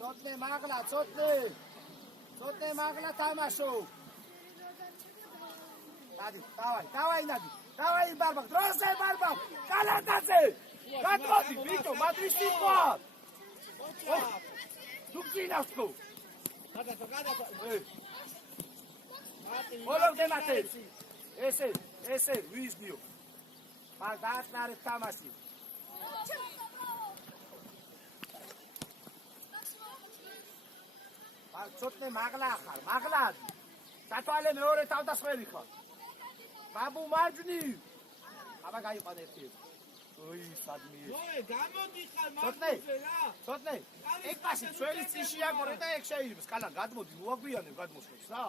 Cotne magla, cotne magla tamasho. Nadi, davai Nadi, davai barbak, drose barbak, kalataze. Gatrodi, Vito, matristi qua. Dukzinasko. Olov de mate. Ese, Luisnio. Magdat nare tamasi. Cotne magla xar, magla. Tatale meore tavdasveri xar. Babu marjni. Aba gaiqad erti. Oi, sadmi. Oi, gamodi xar marjni. Cotne. Ek pasi, ჩვენი წიშია გორე და ეგ შეიძლება. კალან გადმოდი, მოაგვიანებ გადმოსვეს რა.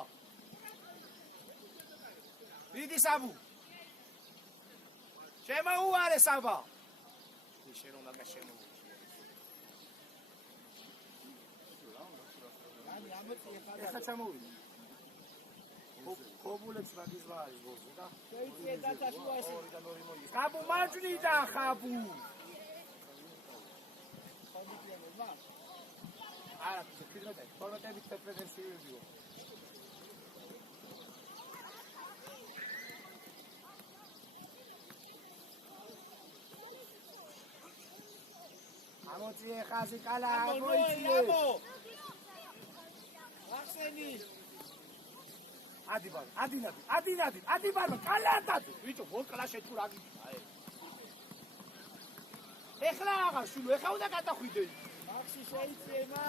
ვიდი საბუ. შემოუარე საბა. შენ უნდა გაშემო. ეხა ჩამოვიდა. ხობულებს მაგიზვა არის გოზე და შეიძლება დაწაშუაში. ხაბუ მარჯვნიდან ხაბუ. არა, ფიქრობდი, ფორმატებით პრეზენტაციებიო. ამოწიე ხაზი კალა, ამოიწიე. ახსენი. ადი ბარბა, კალათაძე. ვიჭო, ვოლკლაშე თუ რა გიქნა, ეხლა აღარ შულო, ეხლა უნდა გადახვიდე. ახსი შეიძლება.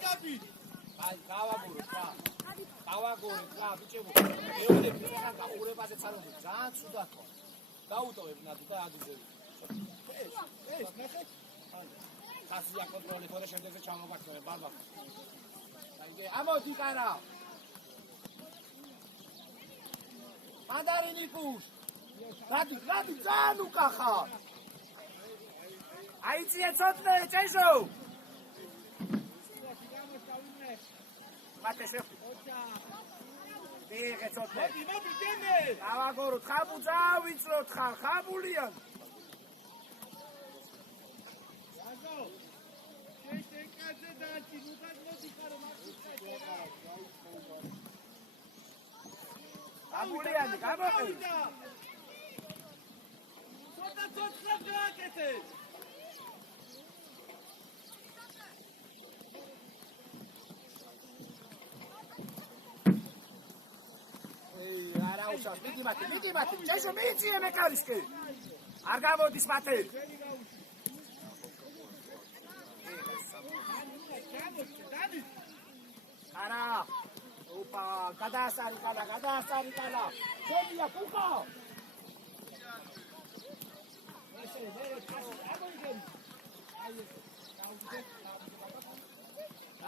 Gabi. აი, გავაგურე ხა. გავაგურე ხა, ბიჭებო. მეორე ფიცთან გაყურებაზე წაროდი. ძალიან ცუდად ხო. გაუტოვებ ნადი და აგიზები. ეს ნახე. ხასია კონტროლი თორე შემდეგზე ჩამოვაქცევე ბარბა. დაიგე, ამოდი კარა. მანდარინი კუშ. გადი, ძალიან უკახა. აიწიე ცოტნე, ჭეშო. მათე შეხი. დიახ, ცოტნე. მოდი, დემე. გავაგოროთ, ხაბუ წავიწროთ ხარ, ხაბულიან. გაზო. შენ კაცე დაჩი, ნუ მოდი ხარ მაგისტა. ხაბულიანი, გამოყევი. ცოტა გააკეთე. მიდი მათე, შეშო მიიწიე მეკარისკე. არ გამოდის მათე. არა. ოპა, გადაასარი კალა. შენია კუკა.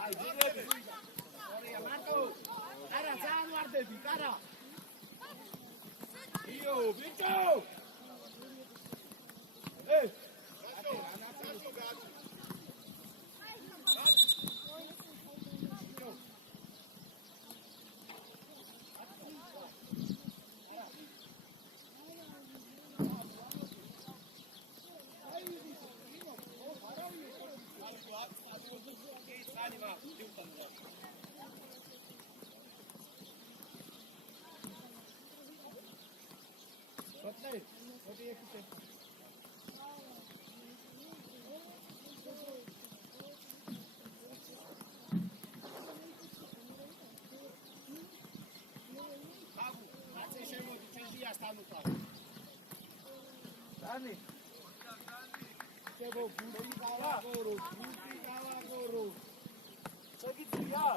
აი, ძილები. ორია მარტო. არა, ძალიან ვარდები, კარა. Io, Vito! Hey! Dani. Chegou Guti Galagoro. Chegou dia.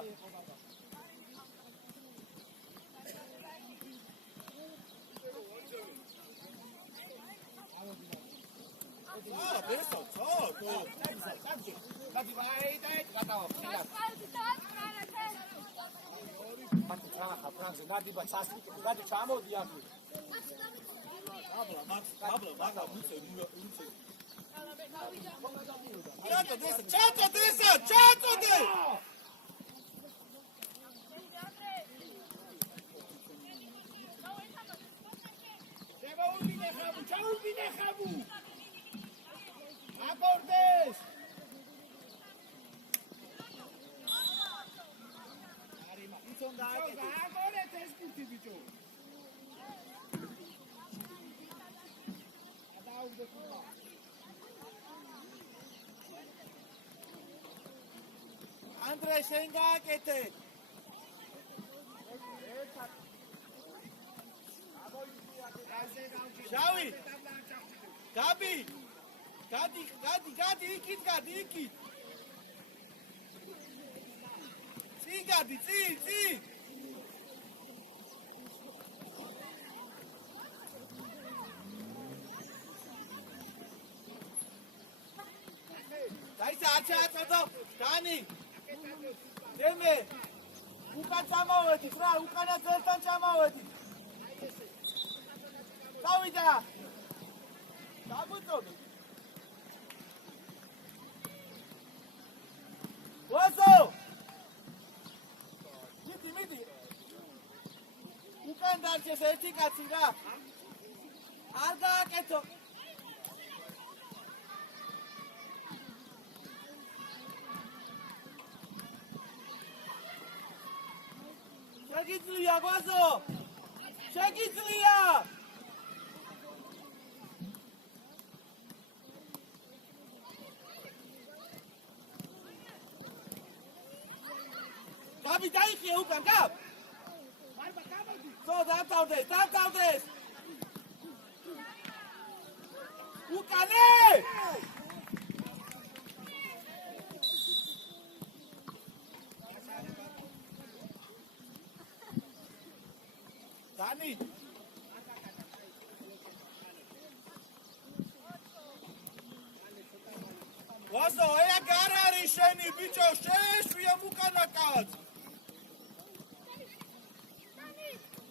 Pensa, só, Dadi vai, dai, gatav. Mati traha, Franz, Dadi vai sasli, Dadi chamodi aqui. Abla, muito. Chato desse! Chegou o Binejabu! Acordes! Agora é teste, bicho! Andrei Shengakete. Shawi. Gabi. Gadi, ikit. Gadi, see. Acha, Dani. Deme. Ukან წამოვედი, რა, უკანა ძელთან წამოვედი. დავიდა. დაგუწოდე. ვასო. მიდი. უკან დარჩეს ერთი კაცი რა. არ გააკეთო. გიგლია ვაზო შეგიძლია გაბი დაიხია უკან გაბ ხო დავთავდეს უკანე Dani! Vazo, ea gara are sheni, bicho, sheșuie bucana cad!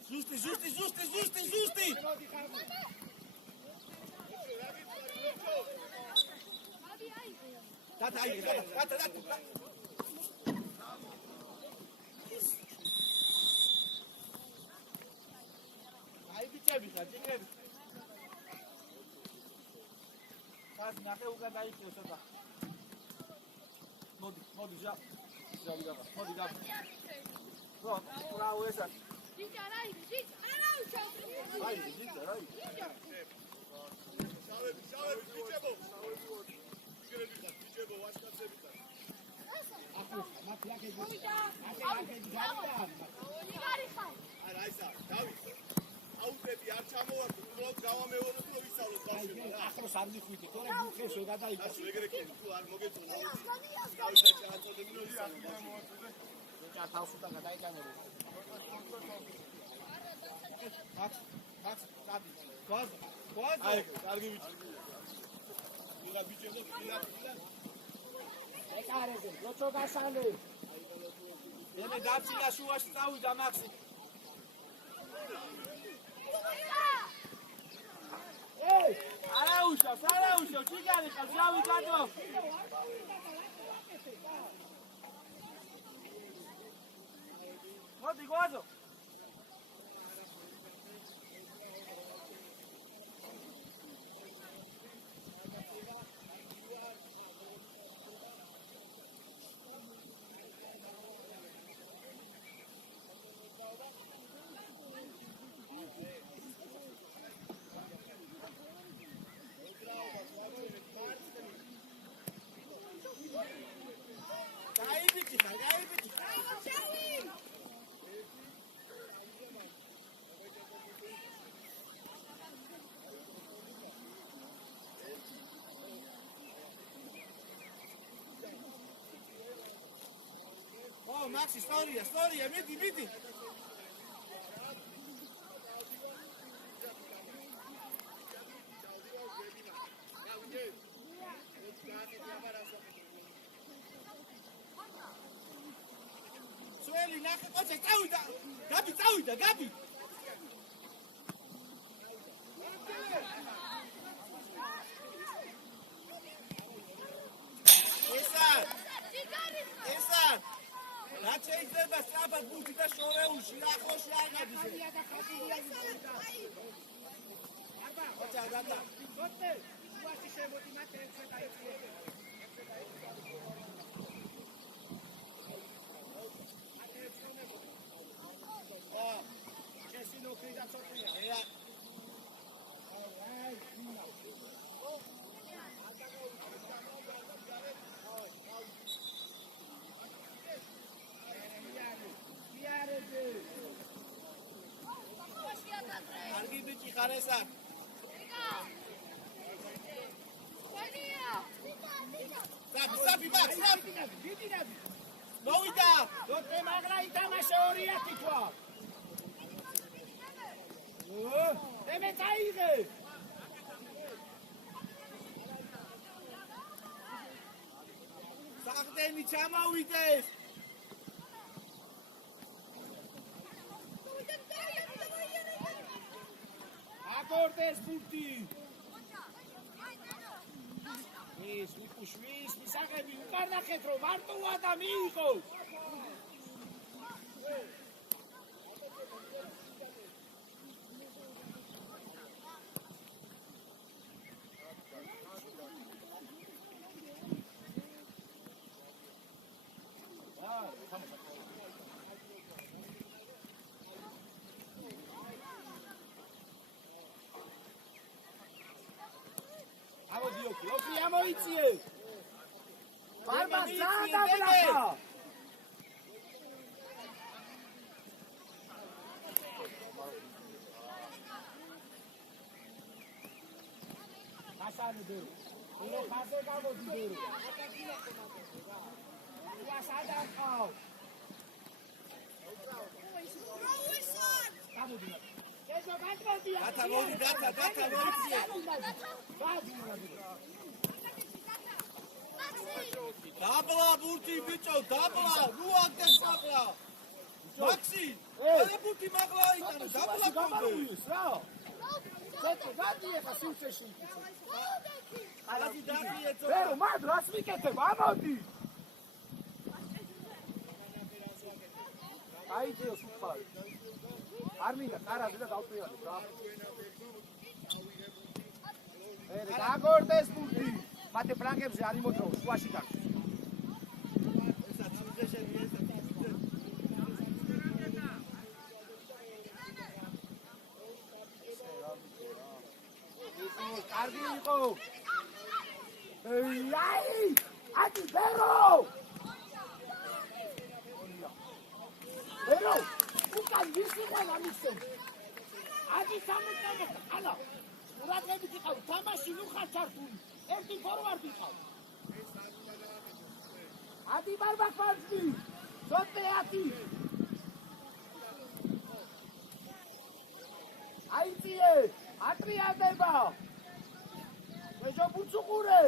Zusti! Gata, gata! Ჭიჭები. ხას ნახე უკან დაიხიო ცოტა. მოდი ჟა. მოდი გაბ. ხო, ბრავო ესა. ჭიჭა რა უშავ. აი, რა. შავები, ჭიჭებო. ჭიჭებო, ვაშკაცები და. ახლა მაფიაკე. აკე გარი ხარ. არა, ისა, დავით. აუტები არ ჩამოვარდო, უბრალოდ გავამეორებ რომ ვისწავლოთ ბავშვები. ახლა სამdifiti, თორე მიხეს ვერ გადაიგო. ასე ეგრე კი, თუ არ მოგეწონა. დავით ჩააწოდებინო ვისწავლოთ. ჯა თავს უნდა გადაიგანო. Max, Gabi. Quase. Ai, კარგი ბიჭი. ვიღა ბიჭებო, ვიღა. ეკარაზე, როჩო გასალე. მე დაფცილა შუაში წავიდა მაქსი. Ei, არაუშავ, ჩიგარი ხარ, შავი გადო. მოდი, გოაზო. Oh, Max, storia, vedi. Sueli, nache, oce, წავიდა, Gabi. Esa. რაც შეიძლება სწრაფად ბუთი და შორეულში რა ხო შრაინაძე. ხოჭა დადა. ხოჭე, უაში შემოდი მატრეცე დაიწყე. ო, შესინო ფრიდა ცოტია. ია. აი, კარგი ბიჭი ხარ ესა. საფი, Max. მოვიდა. დოტე მაგრა ითამაშე 2-1 თქვა. მე წაიღე. საღდენი ჩამოვიდეს. Acordes burti. Mis, misagები უკან ნახეთ რომ მარტოა და მიიღო. ჭოფი ამოიწიე. ბარბას დაადაბლახა. გასალებო. ულო ხაზე გამოდირო. ია სადახავ. გამოდირო. ეჟო გასმოდია. გათა მოდი, გათა მოიწიე. დაბლა ბურთი ბიჭო, დაბლა, ნუ აკეთე მაგლა. მაქსი, არა ბურთი მაგლა იტანო, დაბლა გამარულის რა. ცოტა გადიეხა სიუცეში. ალადი დაგიე ცოტა. ვერო მაგ რას მიკეთებ? ამოდი. აიძიო სუფარი. არ მინდა კარაზე და დავწვიალებ რა. დაგორდეს ბურთი. მათე ფრანგებზე არ იმოძრაო, შუაში გაქვს. ესა ჩუძეშები ესა ჩუძე. კარგი იყო. აი! ადი ბერო! ბერო! უკან ვისიყავ ამისო. ადი სამეთანე ალა. ურაგები იყავ, თამაში ნუ ხარ ჩართული. ერთი ფორვარდი ყავ. ადი ბარბაკვალში. სოთეათი. აიწიე, ატრიადება. ეჟო ბუცუყურე.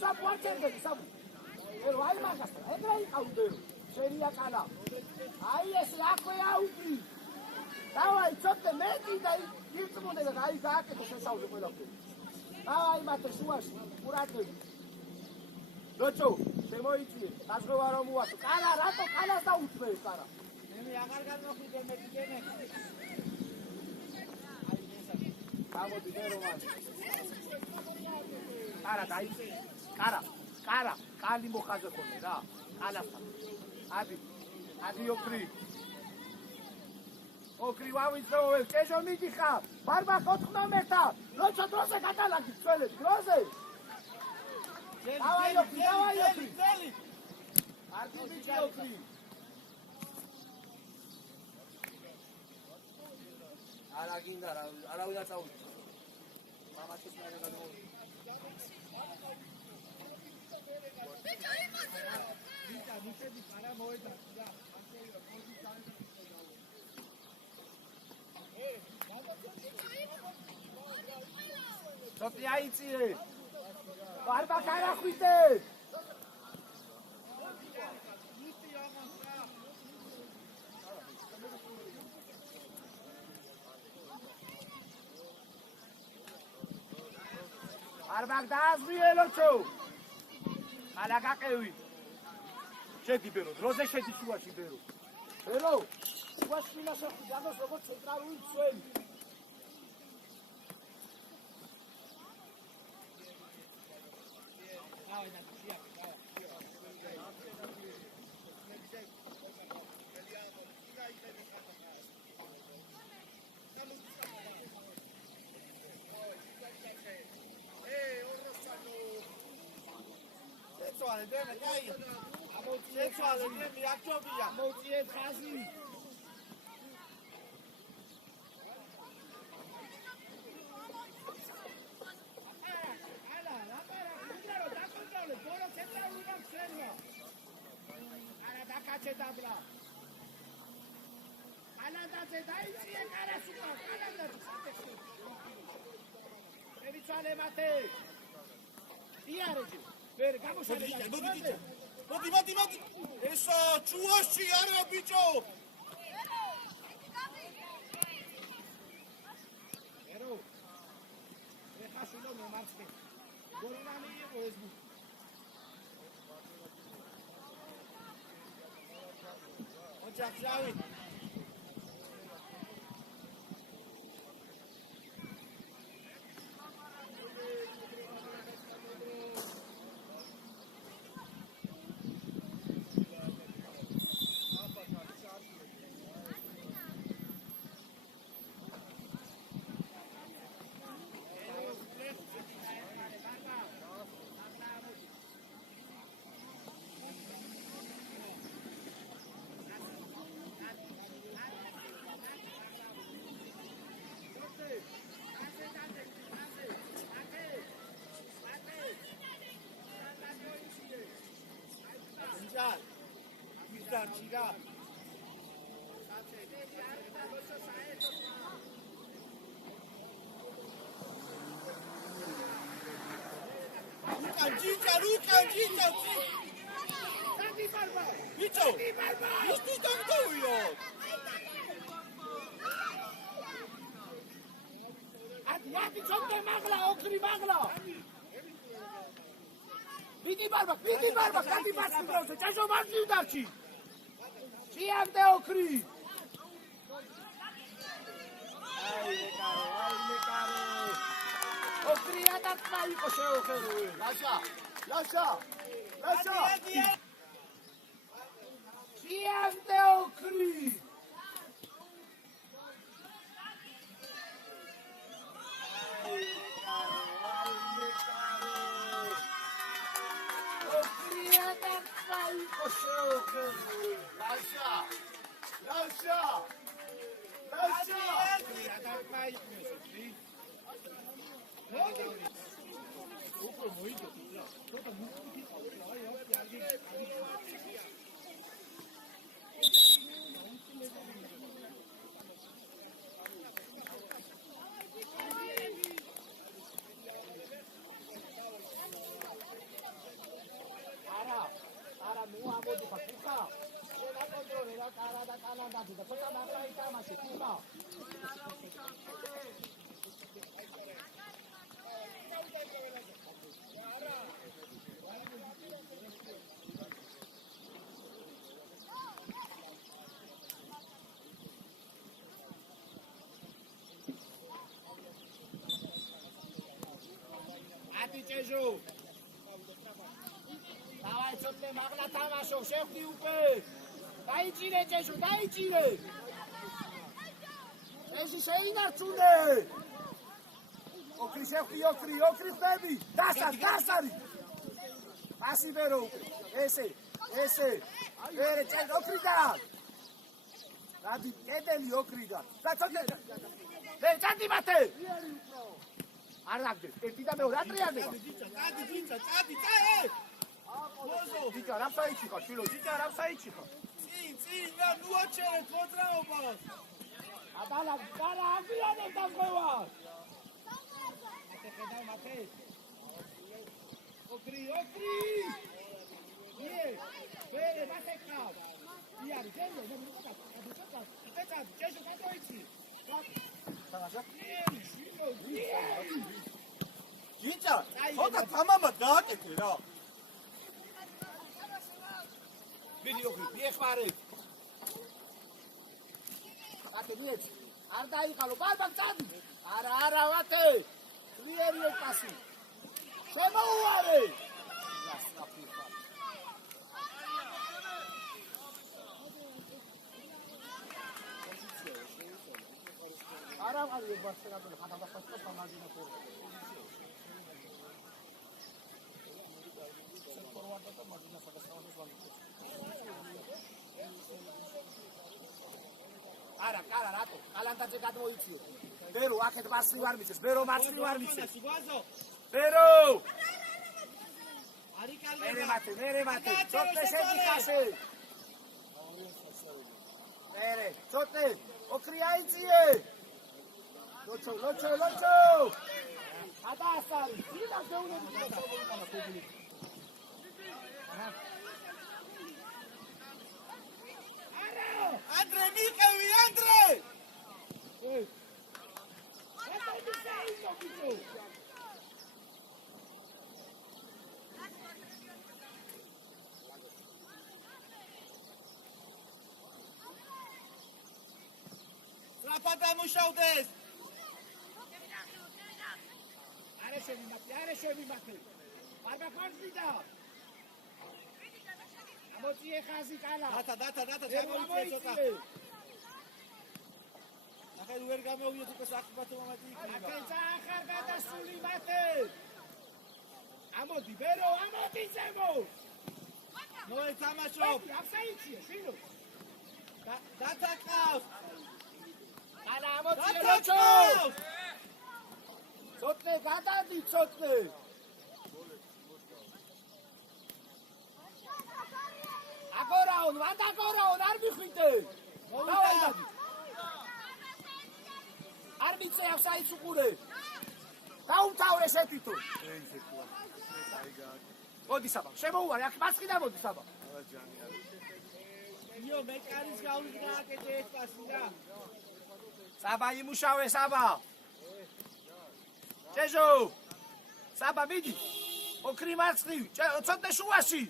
საპ ვარჩენდე, საპ. ერ ვაი მაგას, ეგრე იყავდე. შენია კალა. აი ეს რაქვე აუდი. დავაი ცოტა მეტი და იწმუნე და აი გააკეთე შესავზე ყველაფერი. დავაი მათე შუაში, ყურადღები. როჭო, შემოიწვიე, დაზღვევა რომ უასო. კალა, რატო კალას დაუწმე კალა? მე აღარ განმოხვიდე მე გიგენე. აი ესა. გამოდი დერომან. კარა დაიწე. კარა, კალი მოხაზე ხოლმე რა. კალასთან. ადი ოქრი. ოქრი ვავიწროვებ, კეჟო მიდიხა. ბარბა 14-და. როჭო დროზე გადალაგდი წველებს, დროზე. დავაი ოქრი. ადი ბიჭი ოქრი. არა გინდა რა, არავინ არ წავიდა. მამაჩის მე გადავიდა. მიწები არა მოედა და ცოტი აიწიე ბარბა კარახვიდე ბარბა დააზღვიე ლოჩო ალა გაყევი შედი ბერო, დროზე შედი შუაში ბერო. ბერო, შუაში იმას ახი დაგოს როგორც ცენტრალური მცველი. ეცვალე დენა, კაია. შეცვალე მე აქჯობია მოწიეთ ხაზი ალა ლაპარა უძარო დაკონტროლე ბორო ცენტრალური ბანკშენია არა დაკაჩე დაბლა ალანდაძე დაიწიე კარასუკა ალანდაძე ევიცვალე მათე იარეჯი ვერ გამოსალე მოდი ესა ჩუაში არა ბიჭო ერო ეხა შულო მომარცხე გოლნანი იყო ეს ოჯახი დარჩი რა. რუკან ჯიჭა დადი ბარბა. ბიჭო ის თუ დამტოვიო ადი ჩოქე მაგლა ოქრი მაგლა. ბიდი ბარბა გადი მასი დროზე ჭაშო მარჯვნივ დარჩი. ჭიამდე ოქრი. აი მეკარე. ოქრი ატაკმა იყო შეოხერო. ლაშა. ჭიამდე ოქრი. არა ნუ ამოდი ხა შენა კონტროლი რა კარა და კანადაში და ცოტა მაგრა ითამაშე ხა ატი ჭეჟო დავაი ცოტნე მაგლა თამაშო შევხვდი უკვე დაიჭირე ჭეშო დაიჭირე ეში შეინარჩუნე ოქრი შევხვდი ოქრი ხდები დასარი ასი ბერო ესე ერე ჭეშო ოქრიდა რადი კედელი ოქრიდა და ცოტნე მე წადი მათე არ დაგდე ერთი და მეორე ატრიალდება წადი წაე Dica, rapsaichiko, chilo, dica, rapsaichiko. წინ რა ნუ აჩერეთ მოძრაობას აბალა აგიანე დამღვა მათე ოქრი ვერე მათეკა იარი გენო მოკატა ჭეშო კატოიცი საღაშა ჯიჭა ხოდა თამამად გააკეთე რა ვიდეოები მიეხმარე. აკე მიეც. არ დაიყალო, ბარბაკ წადი. არა, ვათე. ლიერიო პასი. შემოუარე. არა, არის ბასკეტბოლი, ხატავდა სამაგინო ფორმა. ფორვარდა და მაგინა სადასავლის ვალი. არა რატო კალანდაძე გადმოიწიო ბერო აქეთ მასლი ვარ მიცეს ბერო მასლი ვარ მიცეს ბერო მერე მათე ცოტნე შედიხაშე მერე ცოტნე ოქრი აიწიე ლოჩო ადასარი ძინა გეუნები Andre, Mikael, Andre! Strapata musiałdes! Ale się wymakli! Barba kończyda! Moție xazi kala. Data, გამოვიწეცა. ახლა ვერ გამოვიეთ უკვე საქმათო მომატი იქნება. აკეცა ახარ გადასული მათე. ამოდი ბერო, ამოდი ზემო. მოეთამაშო. აფსაიჩია, შინო. დათაკავს. კალა ამოდი ლოჩო. ცოტნე გადადი ცოტნე. აგორაო ვანდაგორაონ არ მიხვიდე. დავაი დადი. არ მიწევს აიც უყურე. დაუმთავრე შეთვითო. მოდი საბა, შემოუვარე, აქ მასხი და მოდი საბა. იო, მე კარის გავლით გააკეთე ეს პასი და. საბა იმუშავე საბა. ჯეჟო. საბა მიდი. ოქრი მარცხნი, ცოტა შუაში.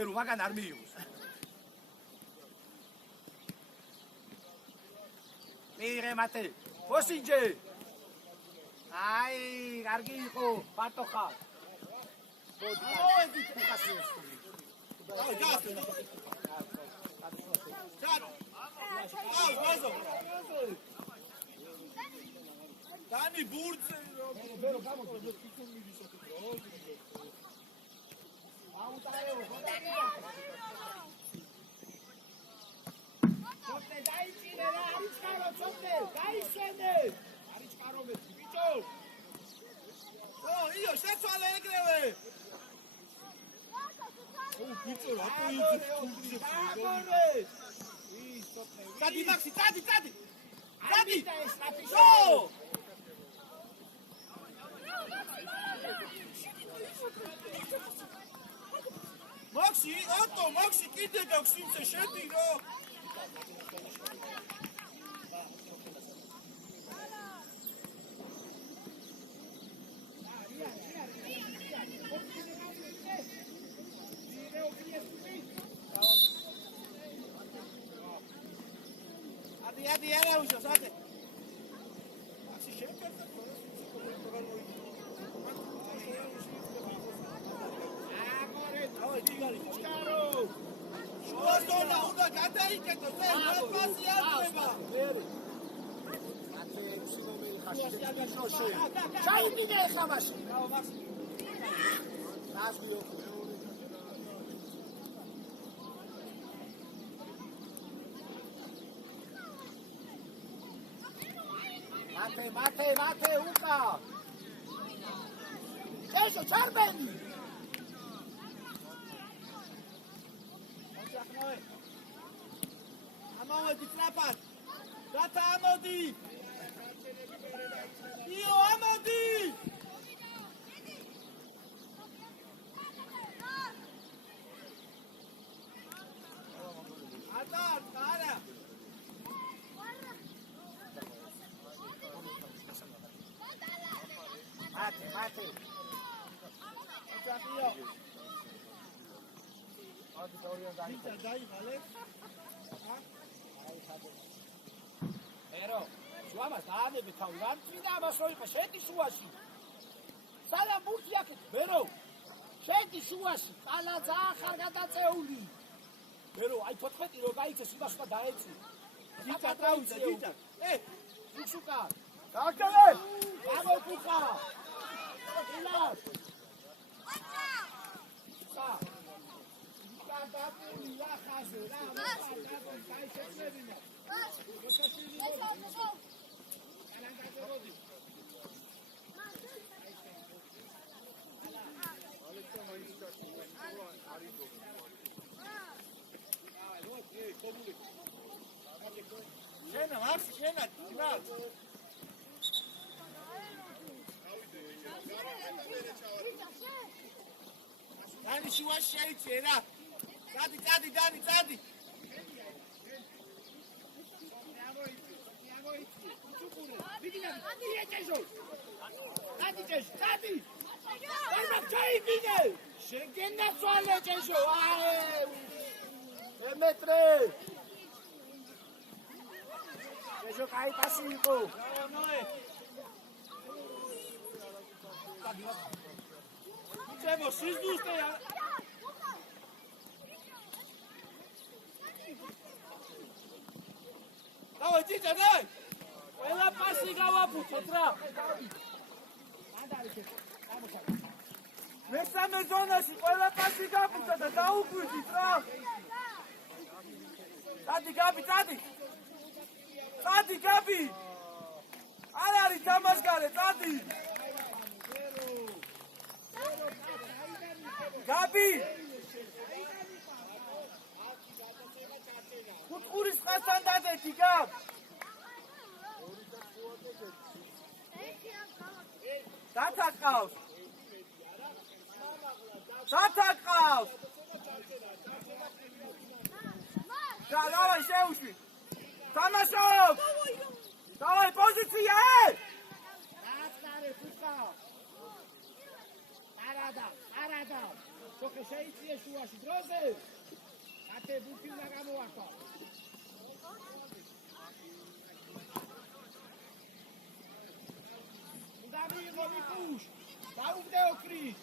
ერუ მაგან არ მიიღოს. მიიღე მათე. მოსინჯე. აი, კარგი იყო, ფარტო ხარ. მოდი, ხასიოს. აი, გასწრე. აი, ვაზო. დანი ბურთზე ბერო გამოდი, თვითონ მიდის აქ რო. აუტარეო, ხოდაგია. ცოტე დაიჭირე რა, არის ხარო ცოტე, დაიშენე. არის ხარო მე, ბიჭო. იო, შეცვალე ეგრევე. ბიჭო, რატო იწი? დადი მაქსი, დადი. დადი. მაქსი, ატო, მაქსი კიდე გაქვს იმце შედი რა. Adi, არა უშავს, ატე. მაქსი შევკერდა შუასონა უნდა გადაიკეთო, ზე პასი არ ხდება. ჩაიგიგე ხა მაშინ. ბრავო მაქსი. გასვიო. მათე, უკა. ესო ჩარბენი. ამოვედი ტრაპად. დათა ამოდი. იო, ამოდი. არა. მათე. ოჯახიო. ადი დაურიან დაიღალე. ერო, შუამას დაანები თავი, რამ წინა ამას რო იყო, შედი შუაში. სალამ ბურთი აქეთ, ბერო. შედი შუაში, ყალა ძაა ხარ გადაწეული. ბერო, აი 14 რო გაიცეს, იმას უნდა დაეცი. დიჭა დაუძე, დიჭა. შუშუკა. დაგდელე. გამოფიქა. ილას. სა. დაგდაპული ახაზე, რა, გაიშეწებინა. შენა, მაქსი, შენა, რა. დანი შუაში შეიცე რა. წადი, დანი. Dadi! Guarda c'hai bine! Sceglie suole Gesù! M3! Gesù kai pasivo! Dicevo, si sduste ya! Dai, Ciccia, dai! Quella passi გავაფუჭოთ რა. მესამე ზონაში ყველა პასი გაფუჭა და დაუგვიდით რა. წადი გაბი. წადი გაბი. არ არის დამასგარე, წადი. გაბი. გიგა დათაკავს დავай შეუშვი თამაშობ დავай პოზიცია აცარე ფუტკა არადა შოქე შეიწიე შუაში დროზე ათე ბუთი უნდა გამოართვა მიკუშ დაუგდეო კრის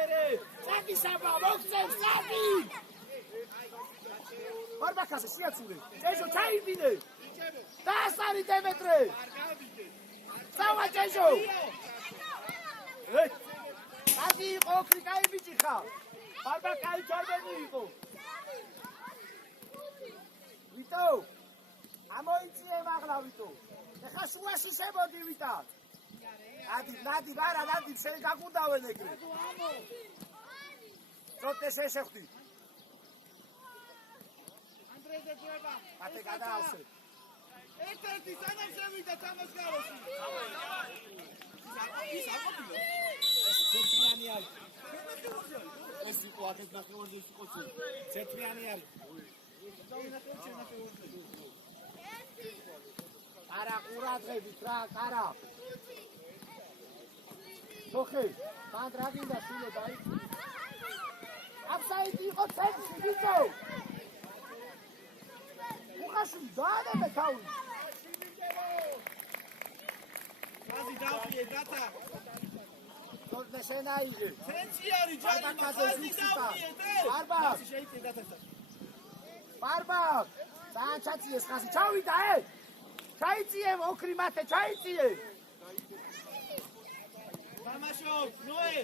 ერე წაკი საბა მოგწევს წაკი ბარბაკაზე შეაცურე ჭეშო ჩაიბინე დაასარი დემეტრე სავა ჭეშო წაკი იყო კრიკაი ბიჭი ხარ ბარბაკაი ჩარბენი იყო ვიტო ამოიწიე მაღლა ვიტო ეხა შუაში შემოდი ვიტა ნადი ბარა ნადი შენ გაგუნდავენ ეგრე ცოტა შეხვდი ანდრეზე ძება ათე გადაავსე ერთ-ერთი სანამ შევიდა თამაშგაროში ის აყოფილა ცეტრიანი არის ეს იყო ათე ნახევარზე იყო ცეტრიანი არის არა ყურადღებით რა კარა ოხე, მან რა გინდა შულო დაიწი. აფსაიდი იყო ცენტრი, ბიჭო. უხაში დაანებე თავი. ხაზი დავიე გათა. თორნე შენაიღე. ცენტრი არის ჯადი, ხაზი დავიე დე. ბარბაკ. შეიძლება დათასა. ბარბაკ. დააჩაციეს ხაზი. ჩავიდა ჩაიწიე ოქრი მათე, ჩაიწიე. თამაშობ, ნოე.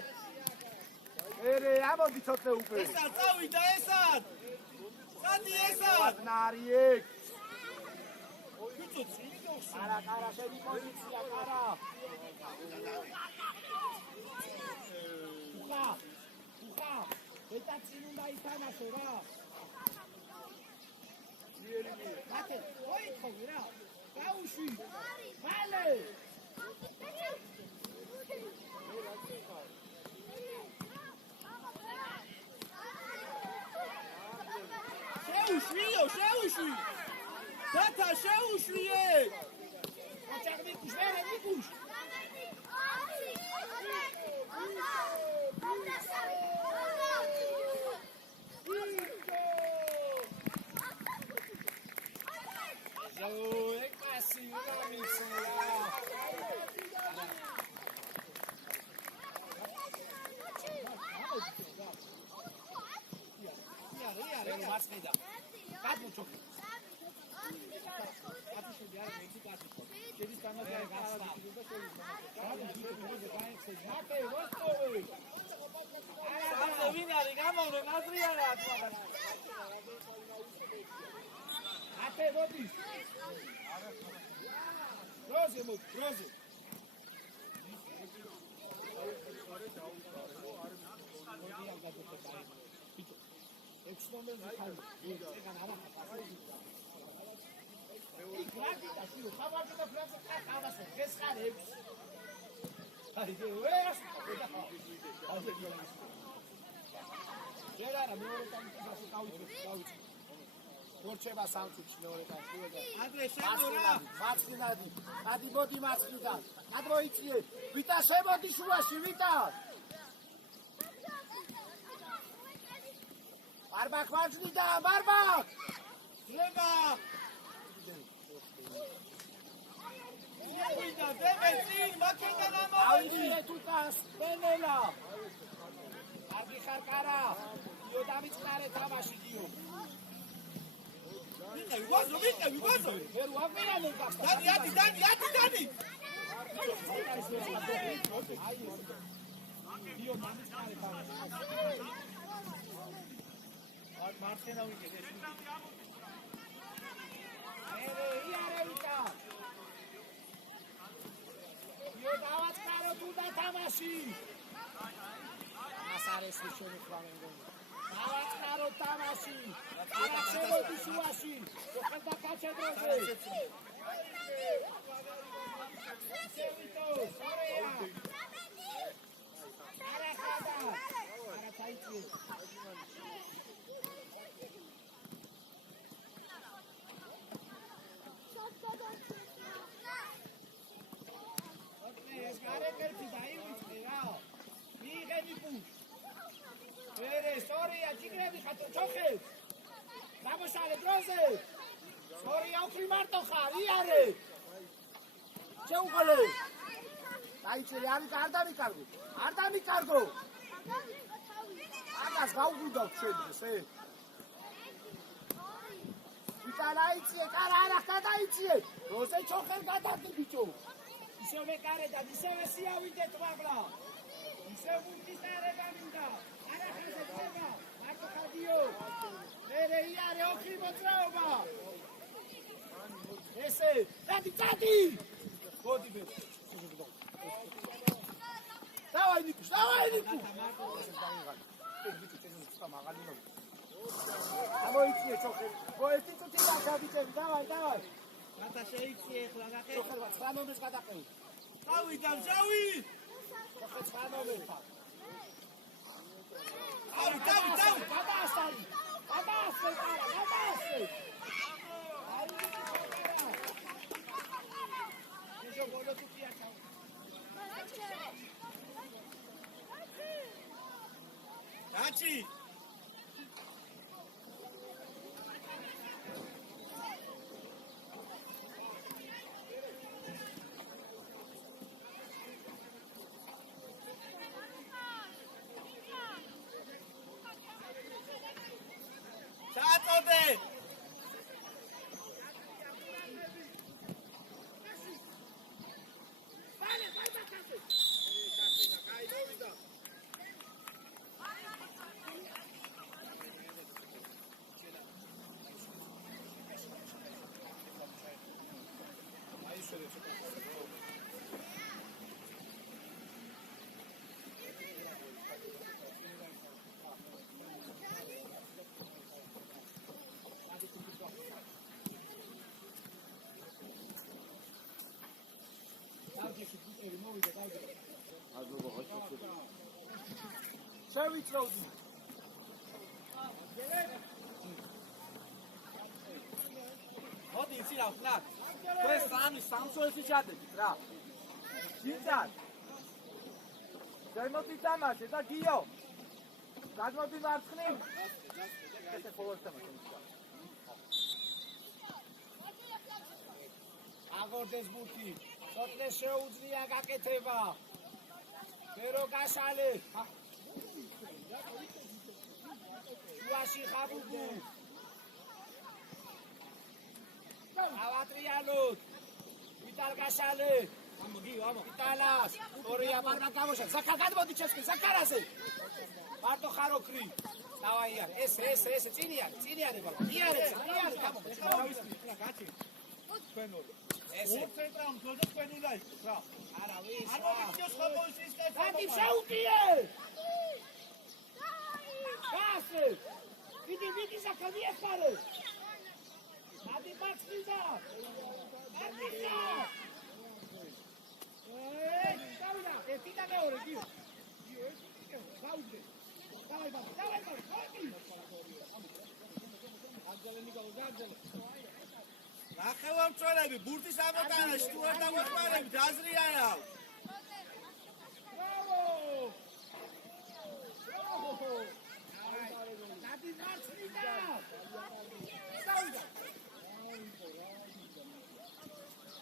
ერე, ამოდი ცოტა უკვე. ესა წავიდა ესა. სადი ესა. ნარიე. ბიჭო, წილი გახსნა. არა, შენი პოზიცია, არა. უხა. ეტა წინ უნდა ითამაშო რა. მათე, ოიქოვი რა. გაუშვი. მალე. შეუშვი! დათა შეუშვიე! აჭარ მიკუშ, ვერე მიკუშ! Roze. Torceva Santucci მეორე კაცი. ანდრე შემორა. მაცხინადი. ადი მოდი მაცხინიდან. გადმოიწიე. ვიტა შემოდი შუაში, ვიტა. ბარბაკ მარჯვნიდან, ბარბაკ. ძება. ვიტა დემეცი, მაქედან ამოვიდი. ავიდე თუკას, ბენელა. ადი ხარკარა. იო დამიწყარე თამაში დიო. ვიღაზო. ვერ ვაფერანო გახდა. დადი. დიო დამიწყარე თამაში. მარცხენა ვიკეთე. იარე ვიტა. იო დავაწყარო თუნდა თამაში. ასარეს შენი ფლამენგო. დავაწყარო თამაში. არა შემოდი შუაში. ხება კაცედროზე. არა ხადა. არა წაიწი. ეს გარეკერტი დაივიწყე რა. მიიღები პუნქტს. ერე, სორია, ჭიგრები ხათო ჩოხე. გამოსალე დროზე. სორია უხრი მარტო ხარ, იარე. შეუყოლე. დაიჭერე, არ დამიკარგო. არ დამიკარგო. აკას გაუგვიდავ შენ ესე. იტალაიციე, კარა არა გადაიციე. როზე ჩოხერ გადაგდი ბიჭო. ისევე კარე და ისევე სიავიდეთ მაგლა. ისე მუნდისტარება მინდა. არა ხაზე წება. მარტო ხადიო. მერე იარე ოქრი მოძრაობა. ესე, დადი. გოდი ბე. დავაი ნიკუ. ამოიწიე ჩოხერ. გოეთი წუთი გადაგიწევი, დავაი. რათა შეიწიე ახლა ნახე. ჩოხერვა 9 ნომერს გადაყევი. დავიდა მჟავი! ჩოხერ 9 ნომერს. დავი! გადაასწარი. დაჩი! ჩაწოდე! შევიწროვდი. მოდი იცი რა ვქნათ. თქვენ სამსოესი ჩადებით რა. ძინძად. შემოდი თამაშე და გიო. გადმოდი მარცხნივ. ესე ხოლოს თამაში. აგორდეს ბურთი. სოთლე შეუძლია გაკეთება. პერო გაშალე. შუაში ხაბუბუ. ავატრიალოთ. ვიტალ გაშალე. ამო. ვიტალას. ორია მარმა გამოშა. ზაქარ გადმოდი ჩესკი ზაქარაზე. მარტო ხაროქრი. დავაიარ. ეს წინიარე ბაბა. იარე გამო. გაჩი. თქვენ ორი. ესე. ცენტრალ მქონდა თქვენ უნდა იყოს რა. არა ვის. არ მოგიწევს ხობოლის ის და გადი შეუტიე. გასე. ვიდი ზაქარ მიეხარე. ადი ბაქსიდა. არტიხა. დავიდა, ერთი და მეორე გიო. დავიდე. დავай. ნახევარ მწვერები ბურთის ამოტანაში თუ არ დამოყარებით აზრიანა. ადი მარცხნიდა.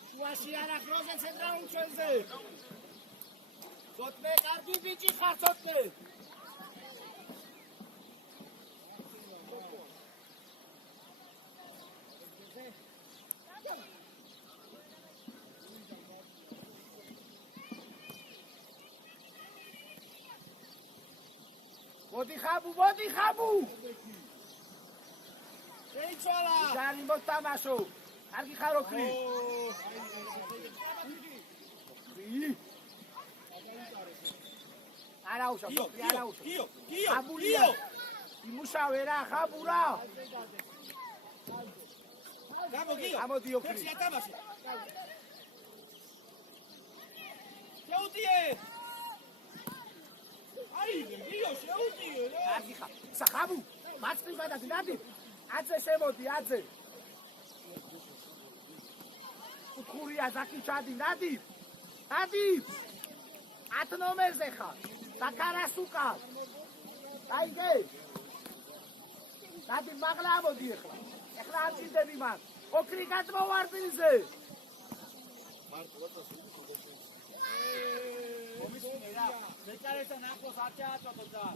შუაში არა ხროზე ცენტრალურ ჩვენზე. ცოტნე კარგი ბიჭი ხარ ცოტნე. მოდი ხაბუ. შეიცვალა. ჯარი მოთამაშო. კარგი ხარ ოქრი. არაუშავ. გიო. იმუშავე რა ხაბურა გამოგიო ამოდი ოქრი ფეხში ათამაში შეუდიე აი გიო შეუდიე რა კარგი ხარ სახაბუ მაცხვი გადადი ნადი აცე შემოდი აცე უთხურია ზაკი ჩადი ნადი 10 ნომერზე ხარ საკარას უკან დაიგე ნადი მაღლა ამოდი ეხლა არ ჭიდები მან ოქრი გადმოვარდნილზე ბეჭარეთან ახლოს არ ჩააწოდო და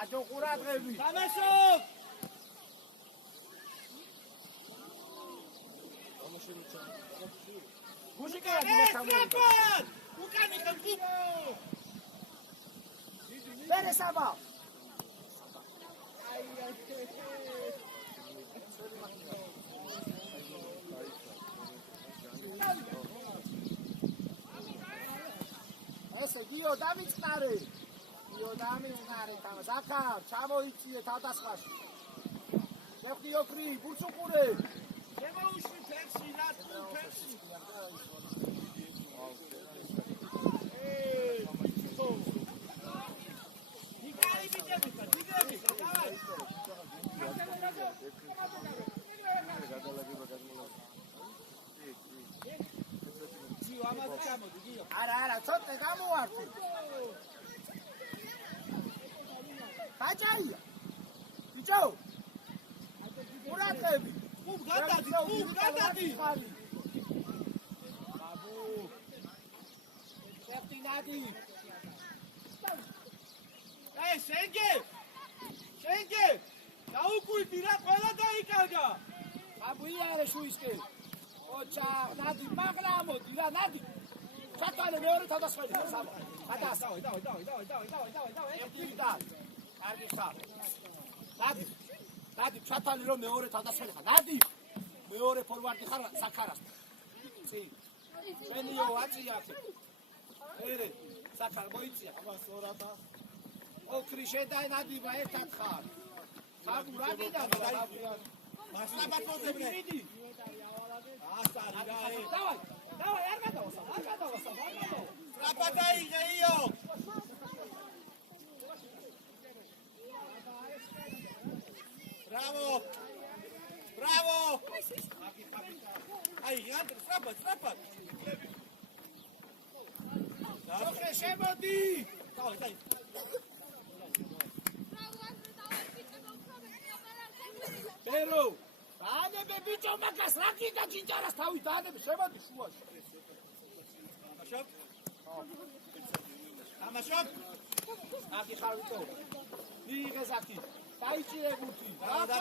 აჯო ყურადღები თამაშობ გუშიკა დიმასამო უკანი ხმ პერესაბა ესე გიო დამიწყარე თამას ახარ ჩამოიწიე თავდასხმაში შევხდი ოქრი ბურცუყურე შემოუშვი ფეხში რა თუ ფეხში ნიკარი ბიჭები დიგები დავაი ჯიო ამაზე ჩამოდი გიო არა ცოტა გამოვარდი გაჭაია ბიჭო ყურადღები კუბ გადადი ბაბუ შევხდი ნადი აი შენგე დაუკვირდი რა ყველა დაიკარგა აბუიარე შუისკე ოჩა ნადი მაღლა ამოდი რა ნადი ჩატვალე მეორე თავდასხმელი საბა გადასავე დავი კარგი ხარ ნადი ჩატვალე რომ მეორე თავდასხმელი ხარ ნადი მეორე ფორვარდი ხარ საკარას წი ჩვენიო აწია ერე საკარ მოიწია ამას ორათა ოქრი შედაი ნადი ერთად ხარ საბუ რა გიდა მასლაბათოძებნე ასარი რა დავაი არ გადავასა სტრაპატაიღეიო ბრავო აი ანტ სტრაპატ ოქრე შემოდი დავაი ბერო დაანებე ბიჭო მაგას რა კიდე ჭინჭარას თავი დაანებე შემოდი შუაში თამაშობ აკი ხარიტო მიიღეს აკი დაიჭირე გუთი და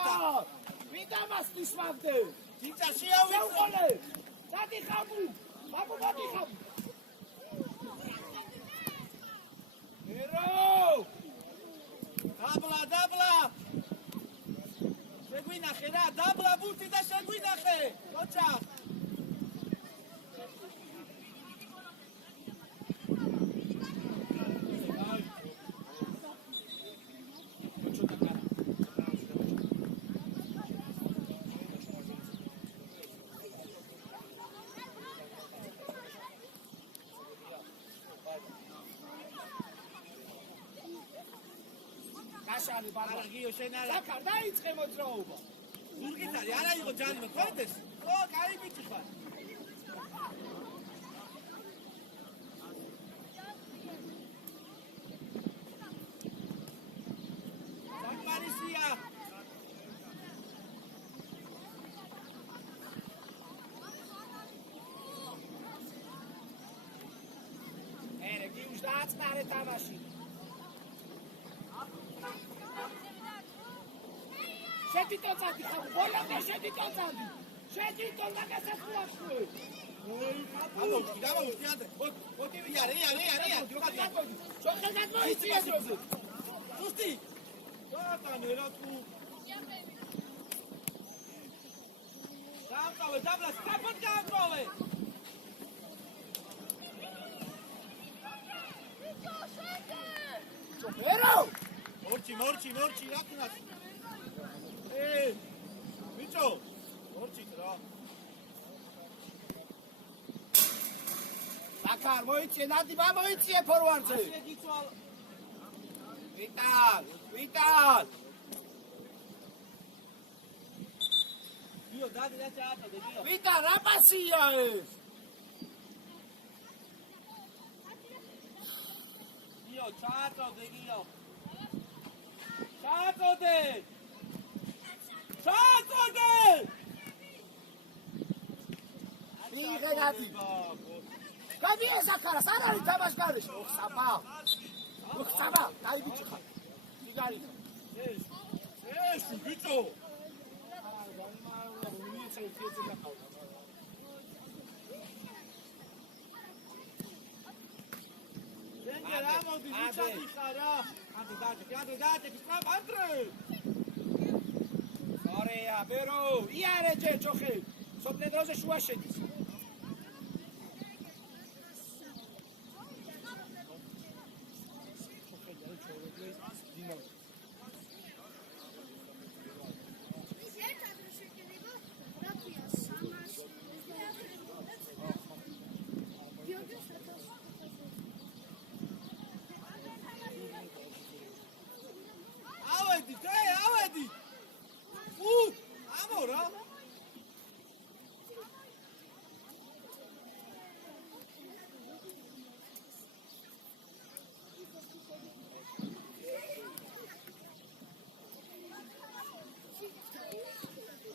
ვიდა მასის ვაგდე ჭინჭა შეავიწრე უყოლე სადი ხაბუ ბაბუ მოდი ხაბუ ბერო დაბლა შეგვინახე რა დაბლა ბურთი და შეგვინახე ოჩა გაშალი ბარბა გიო შენ არა საკარ დაიწყე მოძრაობა ზურგიტარი არა იყო ჯანი მოხდეს ო კაი ბიჭი ხარ სამარისია ერე გიუშ დააწყარე თამაში შედიტოწადი ხარ ბოლომდე შედიტოწადი მაგასაც ხუაშუე გამოვხდი ანდრე მოტივი არა შოხელად მოიწია დროზე ზუსტი დატანე რა თუ დამწავე დაბლა სტრაპად გამწავე ბერო ორჩი მორჩი, აკნას. ბიჭო, მორჩი რა. აკარ მოიწე, ნადიბა მოიწე ფორვარდზე. ვიტალ. გიო, დადი და ჩაატოდე, გიო. ვიტალ, რა პასია ეს? გიო, ჩაატოდე, გიო. ჩაატოდე! მიიღე ნადი. გადიეს აკარას, არ არის თამაშ გარეშე. ოხსაბა, დაიბიჭი ხარ. იგარი. ეს ბიჭო. შენგე რა მოდი ვიჩადი ხარა? ანდე დაჭე, სტრაფ ანდრე. ორეა, ბერო, იარე ჯოხი. სოფლედროზე შუა შედის. ავედი. ამორა.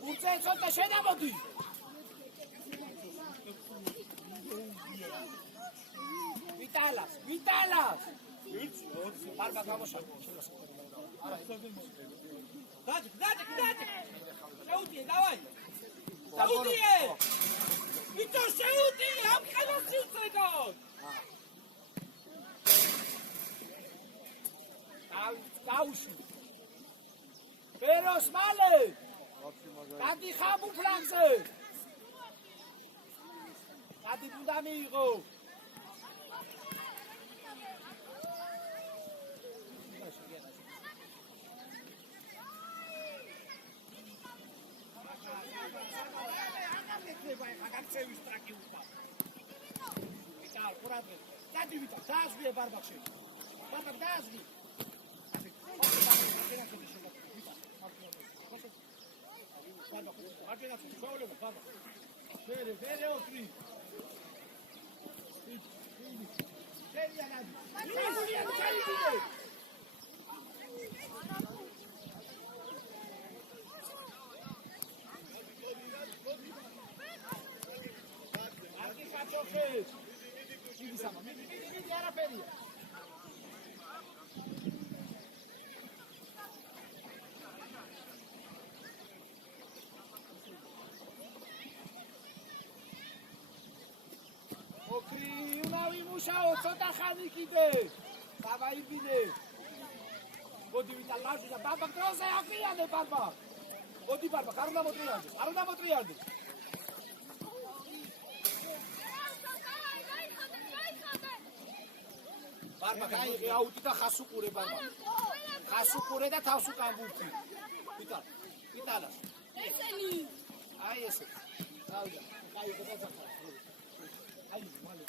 უცე ცოტა შედამოდი. ვიტალას. ბარბა გამოსალა. დაჭე. შეუდიე, დავაი. შეუდიე. ვიტო შეუდიე, ამ ხელს უწედო. დაუში. ბეროს მალე. დადი ხამუ ფლანგზე. დადი უნდა მიიღო. დადი ვიტა, დაასვიე ბარბახში. ბარბახ დაასვი. Vere otri. მუშაო ცოტა ხანი კიდე დავაიბინე მოდი ვიტა ლაჟი და ბაბა დროზე აკრიანე ბაბა მოდი ბაბა არ უნდა მოტრიალდე ბაბა გაიღე აუტი და ხასუყურე ბაბა ხასუყურე და თავს უკან ბურთი ვიტალას ესენი აი ესე დავიდა გაიღე და ზახა აი მალე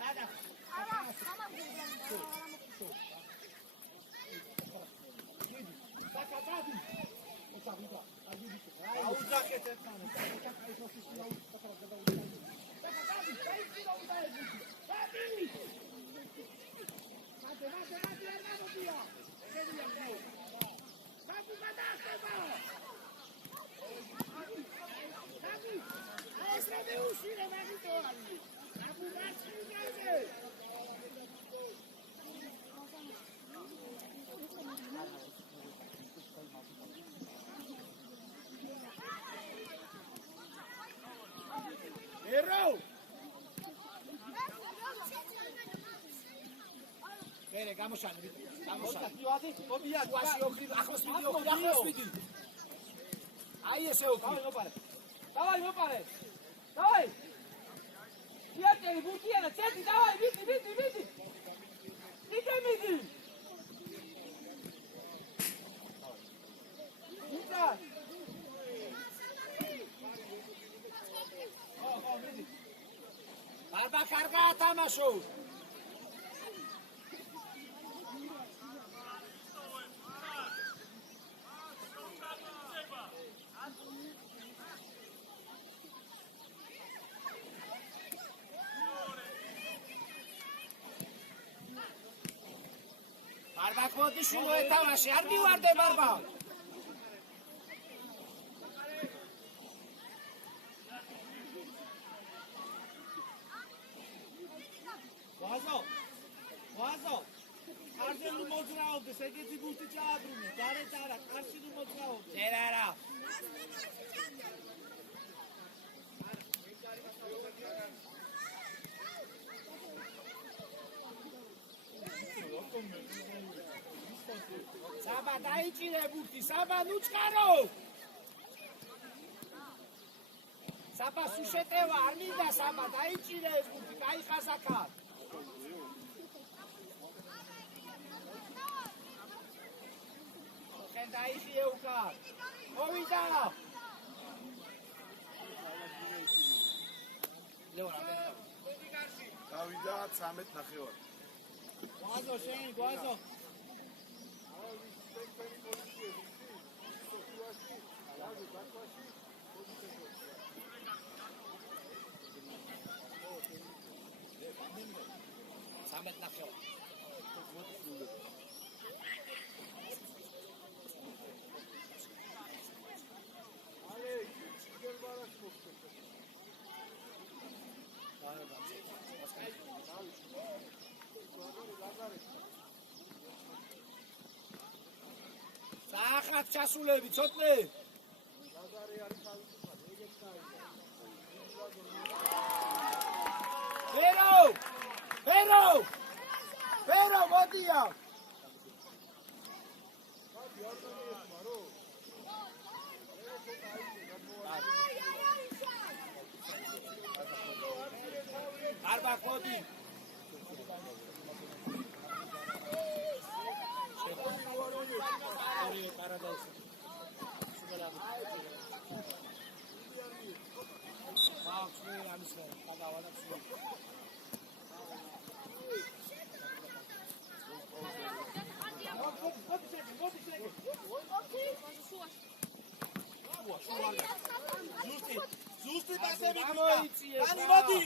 Sada. Errou! Bene, გამოსანი. მოდია, ახლოს მიდი. აი ესე დავაი მოპარე. დავაი. კიატერი ბურთიანა Barba karga tamaşo. Barba kodi şunu etavaşı. Ardi vardı barba. ვაზო არზე ნუ მოძრაობდეს ეგეთი გუთი ჩააბრუნე გარეთ არა კარში ნუ მოძრაობდეს ჯერ არა საბა დაიჭირე ბურთი საბა ნუ წყარო საბა სუშეტევა არ მინდა საბა დაიჭირე ბურთი კაი ხასაკა დაიხიე უკან. მოვიდა. გავიდა 13 ნახევარი. გვაზო შენ, გვაზო. სამეთ ნახევარი. საახაც ჩასულები ცოტნე ფერო მოდია არბა კოდი ზუსტი პასები გამოიწიე ani მოდი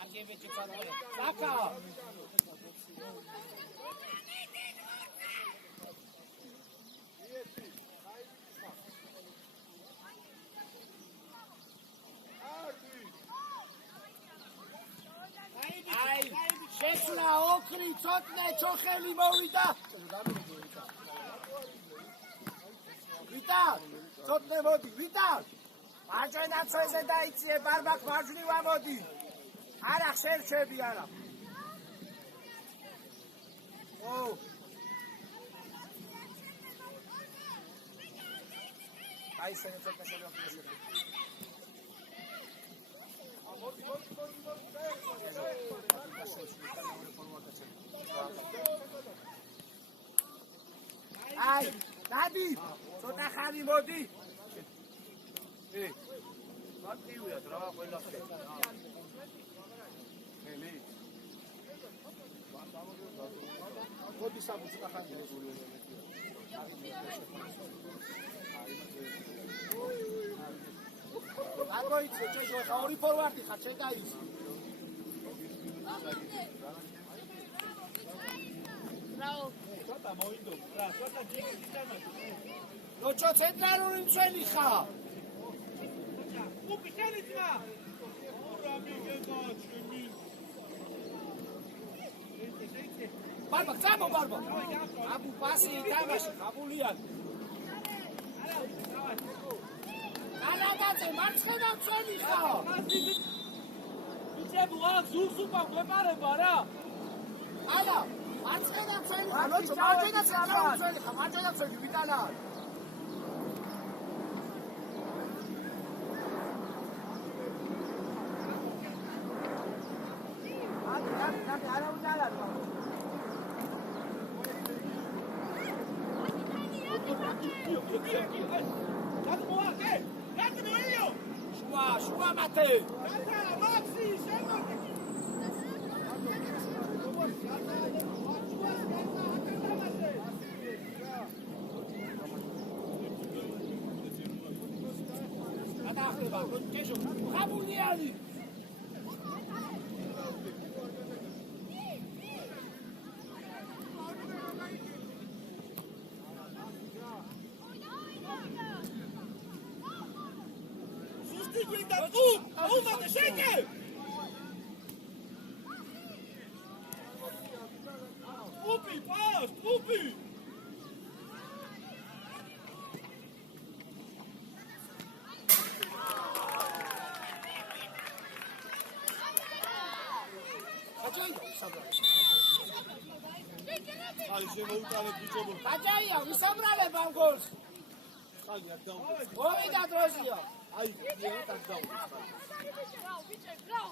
აგებეჭი ფარვალე საკა აი შეცნა ოქრი ცოტნე ჩოხელი მოვიდა ვიტა ცოტნე მოდი ვიტა მარჯვენაცოზე დაიწიე ბარბაკ მარჯვნივა მოდი არა ხერხები არა ო აი სენეცოტნე შევაფასე აი დადი ცოტა ხანი მოდი აქტივია რა ყველაფერი ნელი მოდი სამი ცოტა ხანი აგოიცე ჩეჯო ხა ორი ფორვარდი ხარ შენ დაისი Bravo. ცოტა მოიდო რა ცოტა ჯიქი დიტანა როჩო ცენტრალური მცველი ხარ უკი შენი ძმა რა მიგება ჩემი ბარბაკ წამო ბარბაკ აბუ პასი ითამაში ხაბულიან ანადაძე მარცხენა მცველი ხარ იცებო აქ ზურს უკან გვეპარება რა აია მარცხენა მცველი ხარ როჩო მარჯვენა მცველი ხარ მარჯვენა მცველი ვიტანა არა უნდა Cadê o Moá? Cadê o Moá? მამათე. მაქსი, შემოდი. გადაახტება, კეშო, ხაბული არის. Zustī გვინდა თუ, უმატე შეგე. Упი, პას, упი. აი შემოუტანეთ ბიჭებო. გაჭაია, ვისაბრალებ ამ გოლს. აი აქ დაუვიდეთ. მოვიდა დროშია. აი ერთ აქ დაუვიდეთ. რაო, ბიჭე, რაო.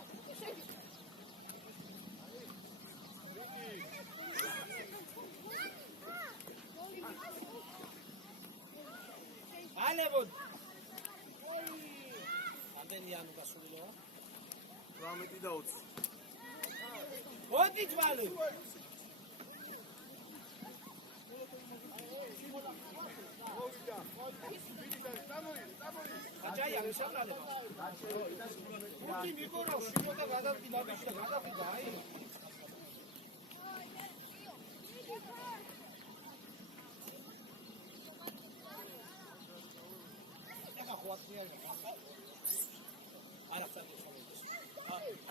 ალებოდ. ამდენი ანუ გასულიო. 18 და 20. მოდი თვალე. გაჭაია, ვისაბრალებ. უთი მიკორავ, შიმოდა გადავიდა, ბიჭი, გადავიდა, აი. არა ხარ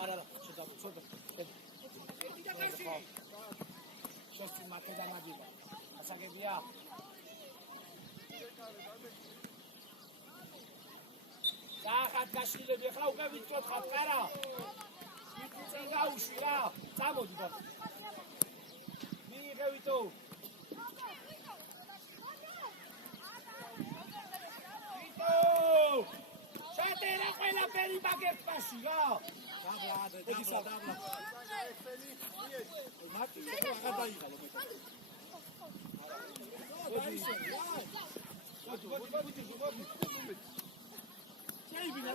არა შედავ ცოტა შოსი მაკედა მაგიდა ასაგებია საახად გაშილები ახლა უკვე ვიცოცხათ კარა მიწი გაუშვი რა წამოდი და მიიღევითო შატერა ყველაფერი მაგერტაში რა ედი სადაბლა. მარტი რა გადაიღალო მე. შეიბინა.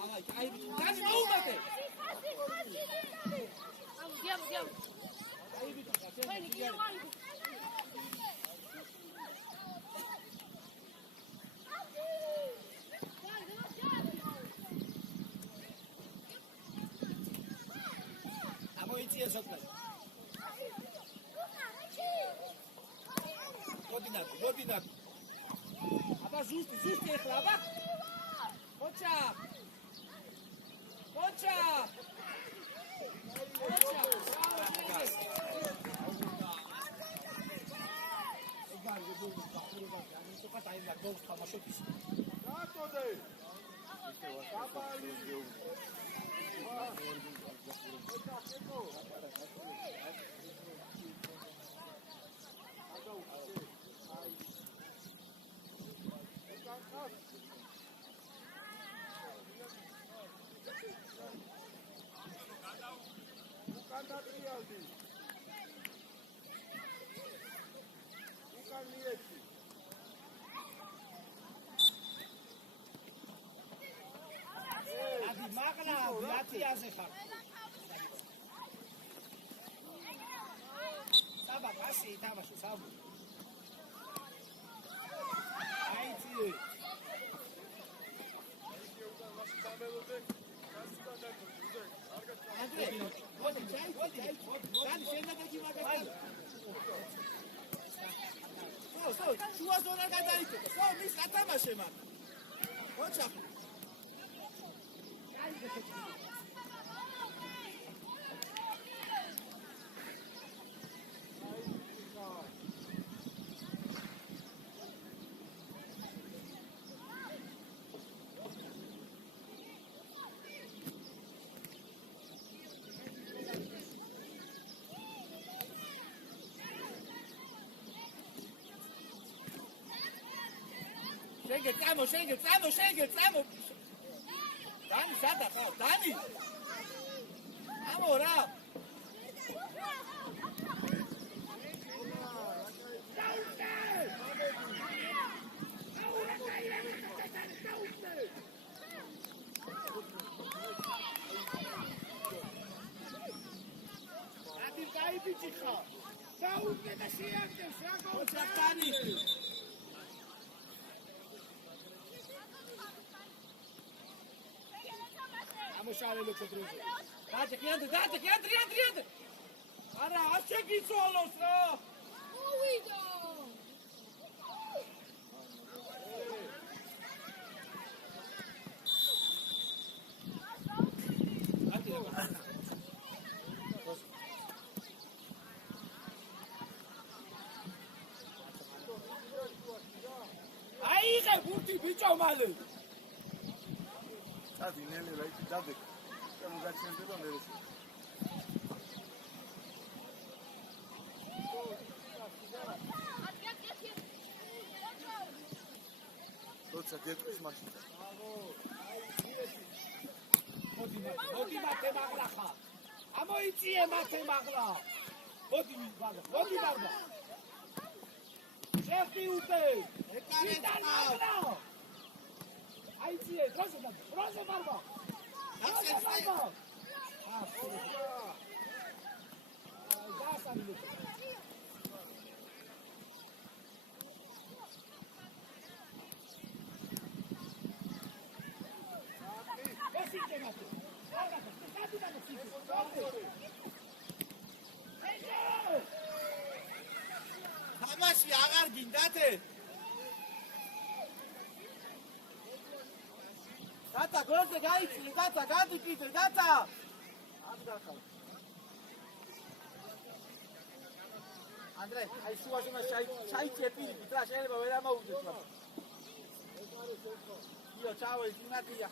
აი, დაი მოუმატე. დიამ. აი ბიჭო, ვენი გიამალი. ამოიწია სოფლი. გოდინაკ. აბა ზუსტი ახლა აბა. ხოჩა. მაგლა ბიატიაზე ხარ. საბა გასი თამაში საბა. აიცი. შუა ზონა გადაიქცა. ხო, მის ათამაშე მან. ხოჩა. წამო. დანი სადა ხარ? დანი. ამო რა. დაუწე. ბურთი ხარ. დაუდგე და შეაგდებს რა ოჯახანი. ამოშალელო კედროზე. დაჭე. არა, არ შეგიცვალოს რა. მოვიდა. აიღე ბურთი ბიჭო მალე. წადი ნელი რა იქ დადე. გამოგაჩენდება მე ეს. როცა გეტყვის მაშინ. მოდი მათე მაგლა ხარ. ამოიწიე მათე მაგლა. მოდი ბარბა. შეფი უტე. ეკარეთა. აიწიე დროზე ბარბა. თამაში აღარ გინდათე. დათა გოლზე გაიწილი, დათა გადიკიდე, დათა. ანდრე, აი შუაში მას ჩაიწეპი, რა შეიძლება ვერ ამოუძეს რა. იო, ჩაო, ძინათია.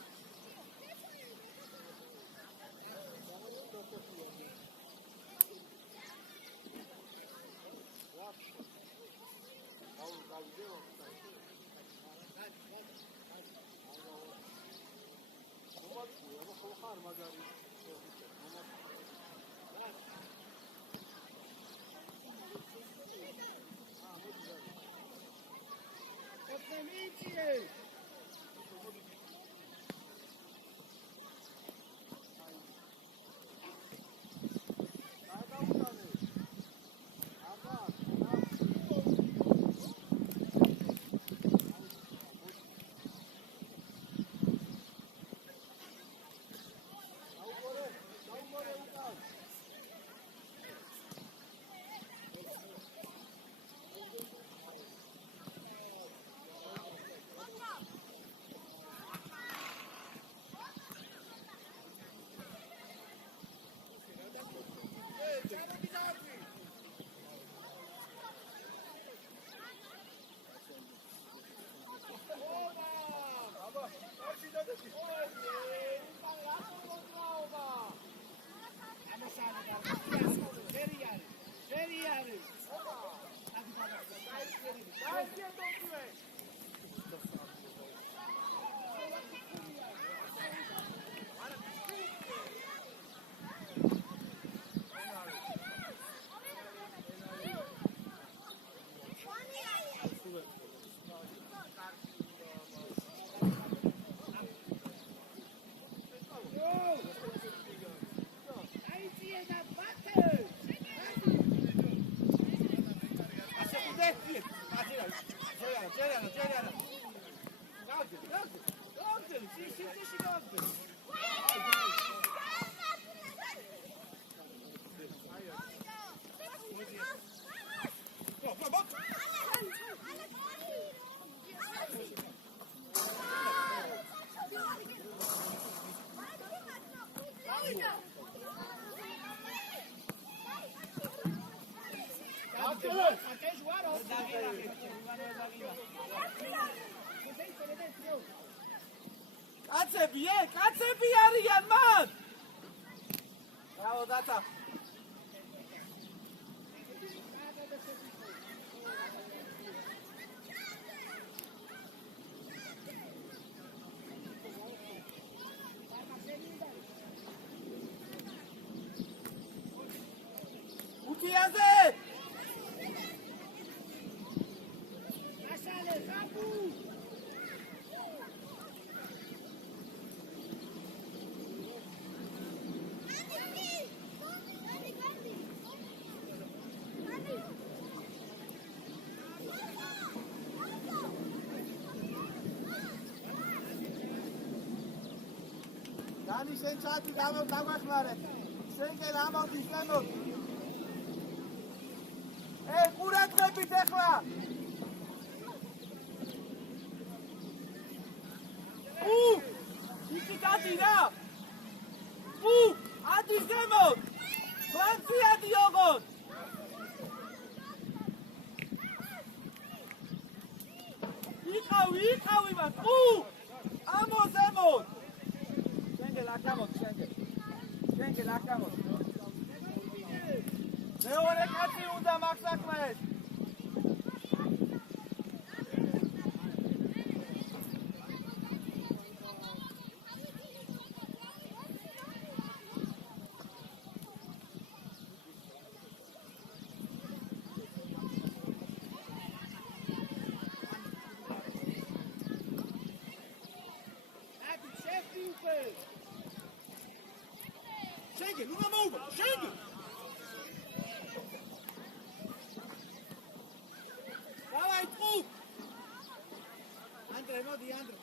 კაცები არიან მან. რაო დათა. უთიაზე. ასალე ზაბუ. Dani sen çati davaxmare. Sen gel amodis lemot. ყურადღებით ეხლა. ისი დადი რა. ადის ზემოთ. ფლანცი ოღონდ. იყავი მას. ამო ზემოთ. შენგელ აკამოთ, შენგელ აკამოთ. მეორე კაცი უნდა მაგ საქმეს. შენგელ, უნდა მოუვა, შენგელ. Давай, труп! Андрей, моди, Андрей.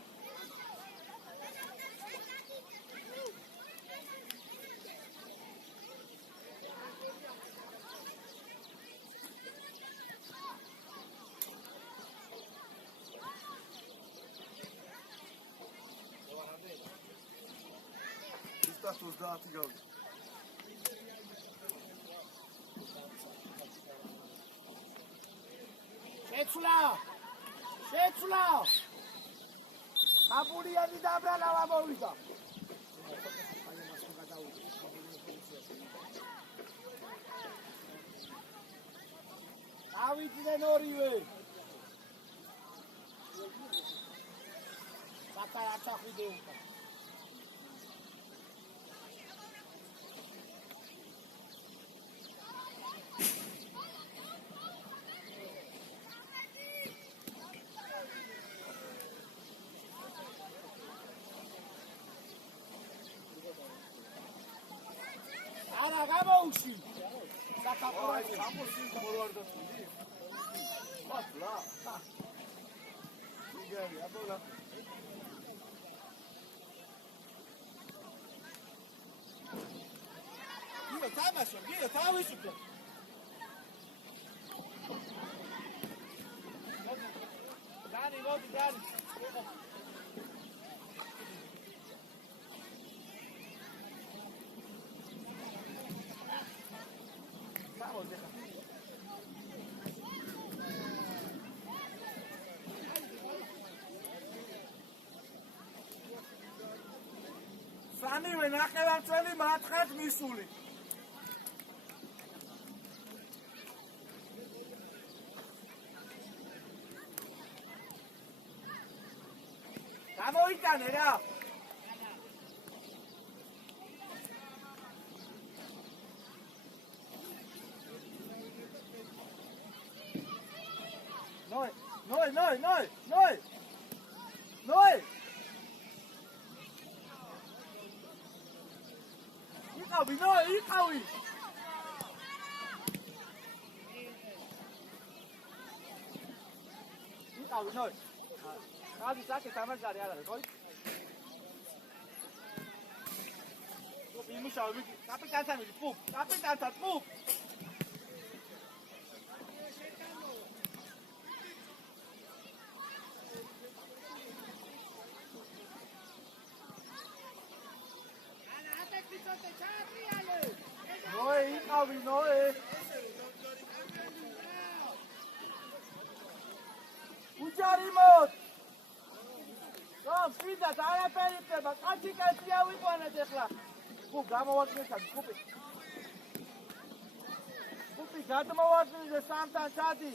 Status dati gavdi. შეცვლა აბურიანი დაბრალა მოვიდა ავიდნენ ორივე სათააჩახვიდე უკა გამოუში საკაფროზე Sapos forward da tudo. Mas lá. Igari, agora. Giro, tamaşo, giro, tavışıkla. Dani, Dani. სამივე ნახევარწელი მათხად მისული. გამოიტანე რა. Noi! იყავი! ნოი. გადი საკე თამაშარი არ არის, ხო? იმუშავე, კაპიტანთან მიდი, კაპიტანთან, ნოე. უჯარი მოთ. ფიდა არაფერი ხდება, კაცი ავიყვანეთ ახლა. გამოვარდნეთ კუპი. კუპი გადმოვარდნეთ სამთან ჩადი.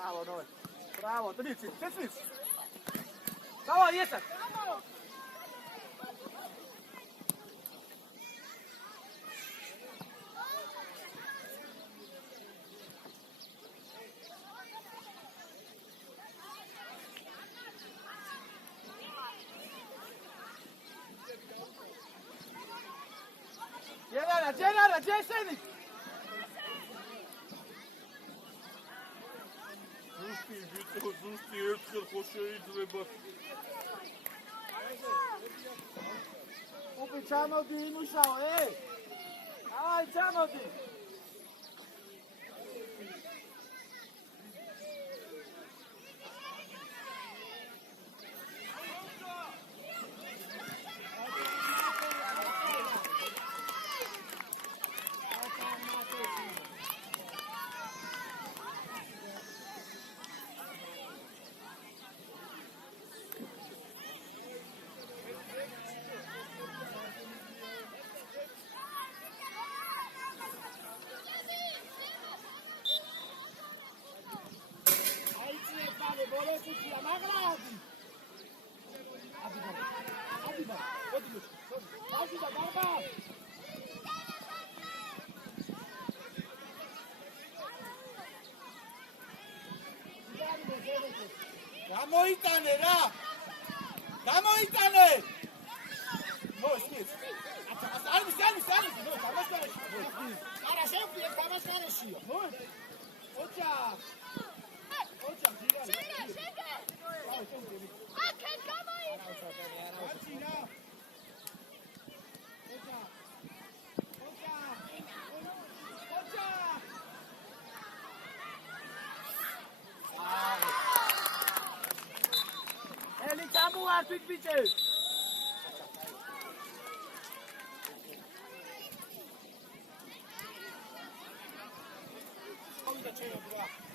Bravo, noi. Bravo, Dmitri, Dmitri. Давай, есть. Генера, где сидит? ზუსტი ერთხელ ხო შეიძლება Upi, čamodi, imušao, ej! Aj, čamodi! გამოიტანე რა! გამოიტანე! მოსმის. არის, ნუ დამასკარეში. არა, შევხვი, ეს დამასკარეშია. ოჩა, ძირალი. შეგა! აკენ გამოიწე! აჩინა. ოჩა. ელი წამოართვით ბიჭებს. და შეიძლება